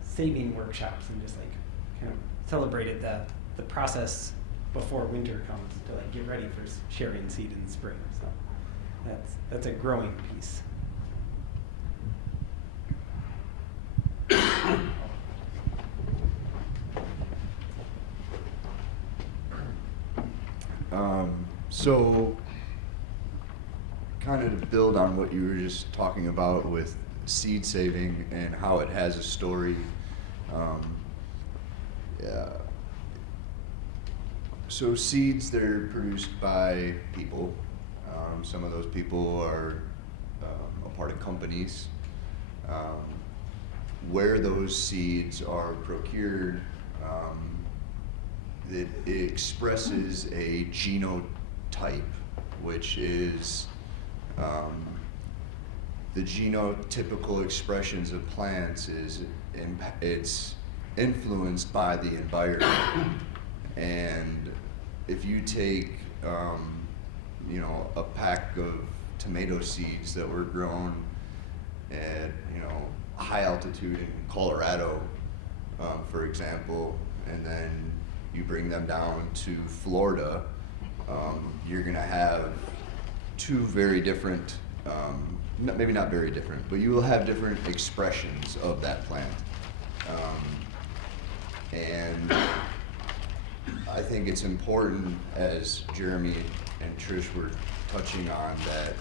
saving workshops and just like kind of celebrated the process before winter comes to like get ready for sharing seed in the spring. So that's a growing piece. So kind of to build on what you were just talking about with seed saving and how it has a story. So seeds, they're produced by people. Some of those people are a part of companies. Where those seeds are procured, it expresses a genotype, which is the genotypical expressions of plants it's influenced by the environment. And if you take a pack of tomato seeds that were grown at high altitude in Colorado, for example, and then you bring them down to Florida, you're going to have two very different, maybe not very different, but you will have different expressions of that plant. And I think it's important, as Jeremy and Trish were touching on, that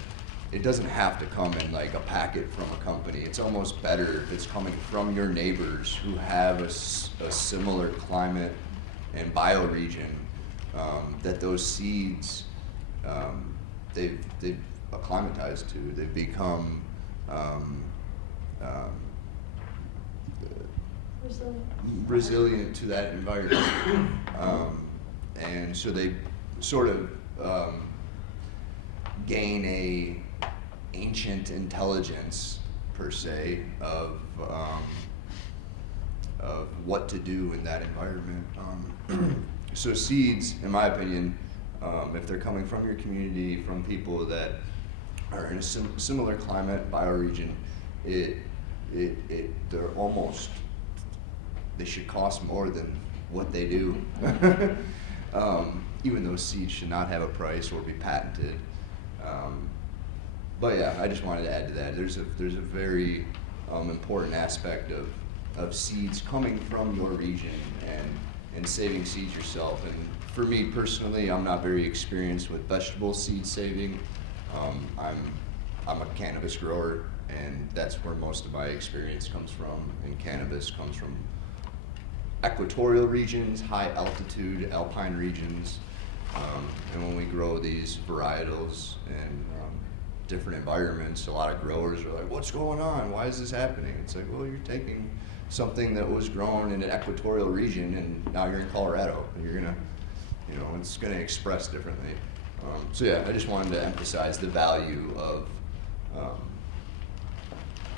it doesn't have to come in like a packet from a company. It's almost better if it's coming from your neighbors who have a similar climate and bioregion, that those seeds, they've acclimatized to. They've become resilient to that environment. And so they sort of gain a ancient intelligence, per se, of what to do in that environment. So seeds, in my opinion, if they're coming from your community, from people that are in a similar climate, bioregion, they're almost, they should cost more than what they do. Even though seeds should not have a price or be patented. But yeah, I just wanted to add to that. There's a very important aspect of seeds coming from your region and saving seeds yourself. And for me personally, I'm not very experienced with vegetable seed saving. I'm a cannabis grower, and that's where most of my experience comes from. And cannabis comes from equatorial regions, high altitude, alpine regions. And when we grow these varietals in different environments, a lot of growers are like, what's going on? Why is this happening? It's like, well, you're taking something that was grown in an equatorial region and now you're in Colorado and you're gonna, it's gonna express differently. So yeah, I just wanted to emphasize the value of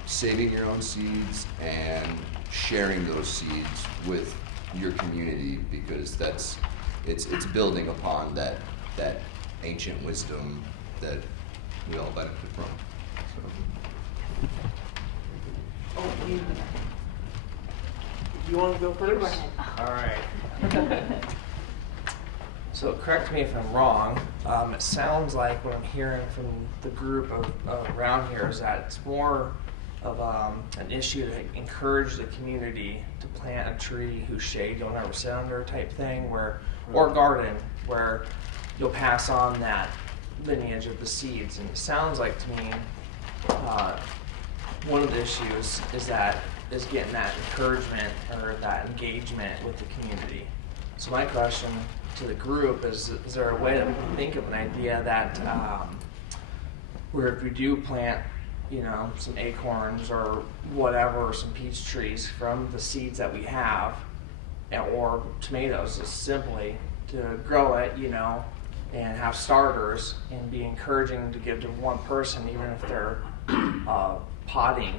saving your own seeds and sharing those seeds with your community, because it's building upon that ancient wisdom that we all benefit from. So. Oh, you want to go first? Go ahead. All right. So correct me if I'm wrong. It sounds like what I'm hearing from the group around here is that it's more of an issue to encourage the community to plant a tree whose shade you'll never sit under type thing, or garden, where you'll pass on that lineage of the seeds. And it sounds like to me one of the issues is getting that encouragement or that engagement with the community. So my question to the group is there a way to think of an idea that where if we do plant some acorns or whatever, or some peach trees from the seeds that we have, or tomatoes, just simply to grow it, and have starters and be encouraging to give to one person, even if they're potting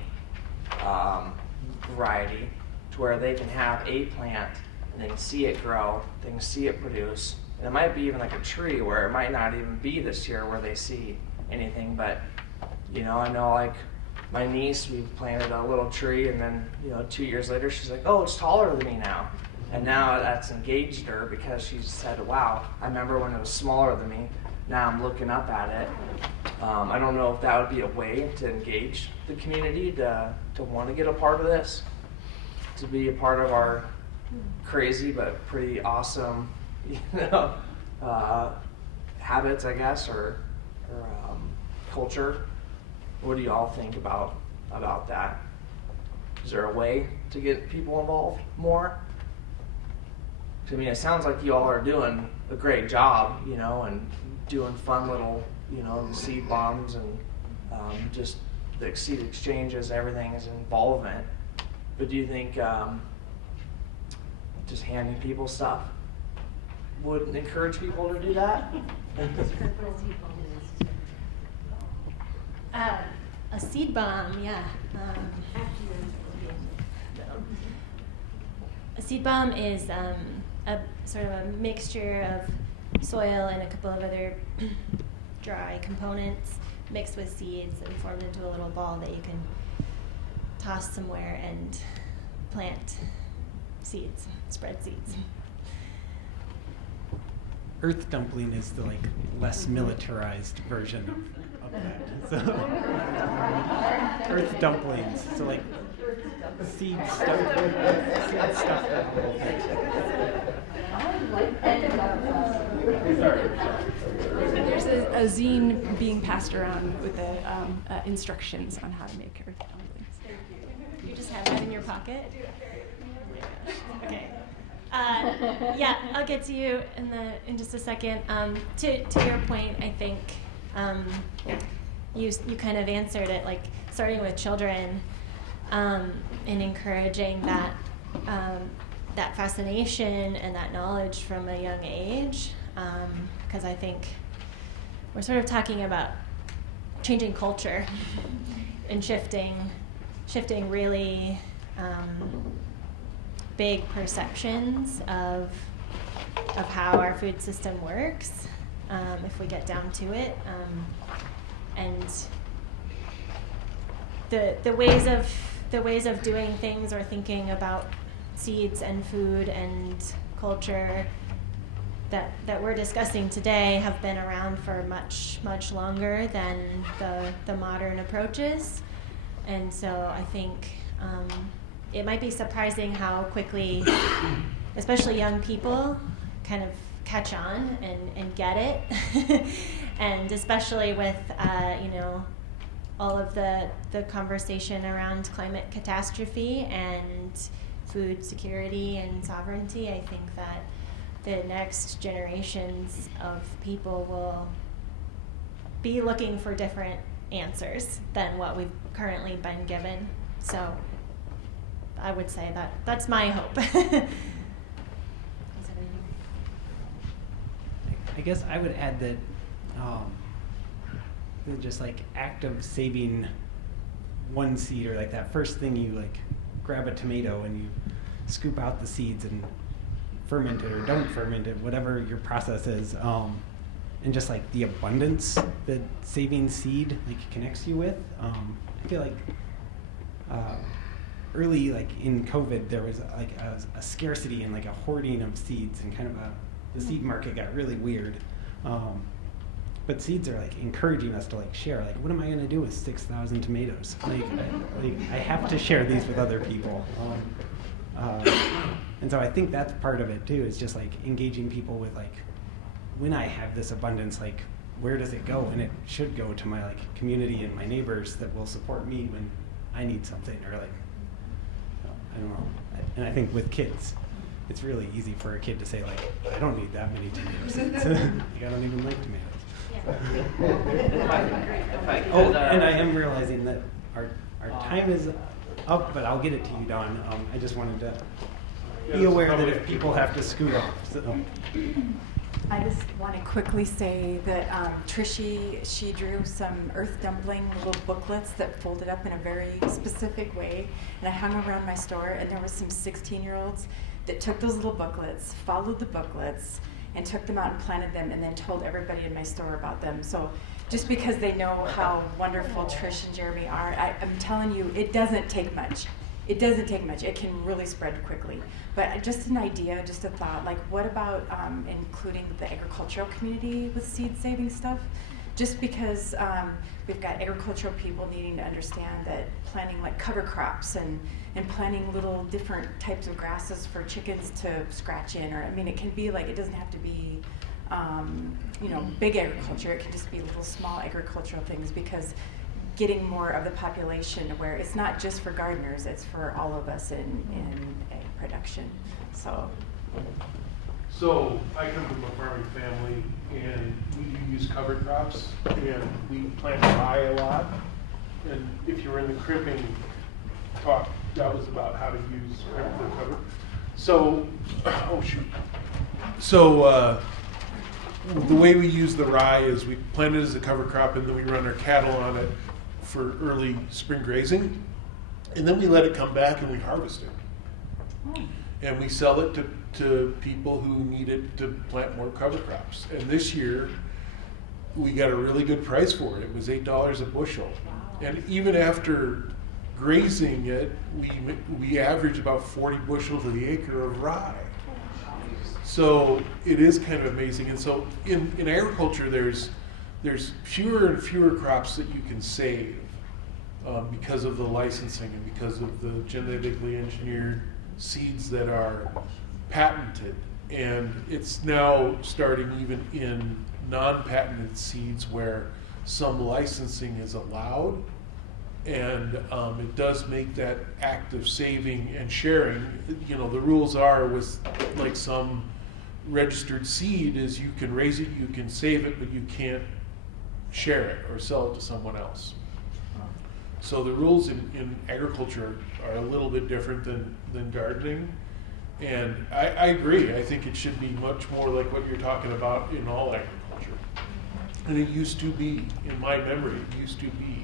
variety, to where they can have a plant and they can see it grow, they can see it produce. And it might be even like a tree where it might not even be this year where they see anything, but you know, I know like my niece, we planted a little tree, and then, you know, 2 years later, she's like, oh, it's taller than me now. And now that's engaged her because she said, wow, I remember when it was smaller than me. Now I'm looking up at it. I don't know if that would be a way to engage the community to want to get a part of this, to be a part of our crazy but pretty awesome, you know, habits, I guess, or culture. What do you all think about that? Is there a way to get people involved more? I mean, it sounds like you all are doing a great job, you know, and doing fun little, you know, seed bombs and just the seed exchanges, everything is involvement. But do you think just handing people stuff would encourage people to do that? A seed bomb, yeah. A seed bomb is a sort of a mixture of soil and a couple of other dry components mixed with seeds and formed into a little ball that you can toss somewhere and plant seeds, spread seeds. Earth dumpling is the like less militarized version of that. So, earth dumplings. So like seed stuffed that little thing. There's a zine being passed around with the instructions on how to make earth dumplings. You just have that in your pocket? Okay. Yeah, I'll get to you in just a second. To your point, I think you kind of answered it, like starting with children and encouraging that that fascination and that knowledge from a young age, because I think we're sort of talking about changing culture and shifting really big perceptions of how our food system works, if we get down to it, and the ways of doing things or thinking about seeds and food and culture that we're discussing today have been around for much longer than the modern approaches, and so I think it might be surprising how quickly, especially young people, kind of catch on and get it, and especially with you know, all of the conversation around climate catastrophe and food security and sovereignty. I think that the next generations of people will be looking for different answers than what we've currently been given. So I would say that's my hope. I guess I would add that the just like act of saving one seed, or like that first thing you like grab a tomato and you scoop out the seeds and ferment it or don't ferment it, whatever your process is, and just like the abundance that saving seed like connects you with. I feel like early, like in COVID, there was like a scarcity and like a hoarding of seeds, and kind of the seed market got really weird. But seeds are like encouraging us to like share. Like, what am I going to do with 6,000 tomatoes? I have to share these with other people. And so I think that's part of it too. Is just like engaging people with like, when I have this abundance, like where does it go? And it should go to my like community and my neighbors that will support me when I need something, or like, I don't know. And I think with kids, it's really easy for a kid to say like, I don't need that many tomatoes. Like, I don't even like tomatoes. And I am realizing that our time is up, but I'll get it to you, Dawn. I just wanted to be aware that if people have to scoot off. So. I just want to quickly say that she drew some earth dumpling little booklets that folded up in a very specific way, and I hung around my store, and there was some 16-year-olds that took those little booklets, followed the booklets, and took them out and planted them, and then told everybody in my store about them. So just because they know how wonderful Trish and Jeremy are, I'm telling you, it doesn't take much. It doesn't take much. It can really spread quickly. But just an idea, just a thought, like what about including the agricultural community with seed saving stuff? Just because we've got agricultural people needing to understand that planting like cover crops and planting little different types of grasses for chickens to scratch in, or I mean, it can be like, it doesn't have to be big agriculture. It can just be little small agricultural things, because getting more of the population where it's not just for gardeners, it's for all of us in egg production. So I come from a farming family, and we do use cover crops, and we plant rye a lot. And if you were in the crimping talk, that was about how to use the cover. So, So the way we use the rye is we plant it as a cover crop, and then we run our cattle on it for early spring grazing, and then we let it come back and we harvest it. And we sell it to people who need it to plant more cover crops. And this year, we got a really good price for it. It was $8 a bushel. And even after grazing it, we average about 40 bushels to the acre of rye. So it is kind of amazing. And so in agriculture, there's fewer and fewer crops that you can save because of the licensing and because of the genetically engineered seeds that are patented. And it's now starting even in non-patented seeds where some licensing is allowed. And it does make that act of saving and sharing, the rules are with like some registered seed is you can raise it, you can save it, but you can't share it or sell it to someone else. So the rules in agriculture are a little bit different than gardening. And I agree. I think it should be much more like what you're talking about in all agriculture. And it used to be, in my memory, it used to be.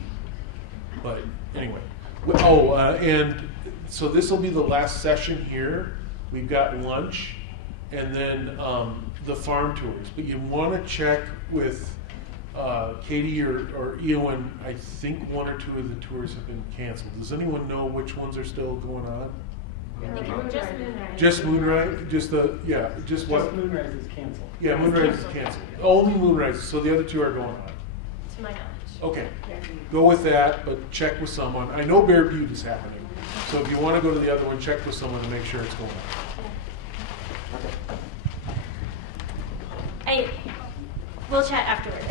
But anyway. And so this will be the last session here. We've got lunch and then the farm tours. But you want to check with Katie or Eowyn. I think one or two of the tours have been canceled. Does anyone know which ones are still going on? Just Moonrise. Just what? Just Moonrise is canceled. Yeah, Moonrise is canceled. Only Moonrise. So the other two are going on. To my knowledge. Okay, go with that, but check with someone. I know Bear Butte is happening, so if you want to go to the other one, check with someone to make sure it's going on. We'll chat afterward.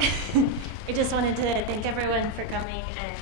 I just wanted to thank everyone for coming and.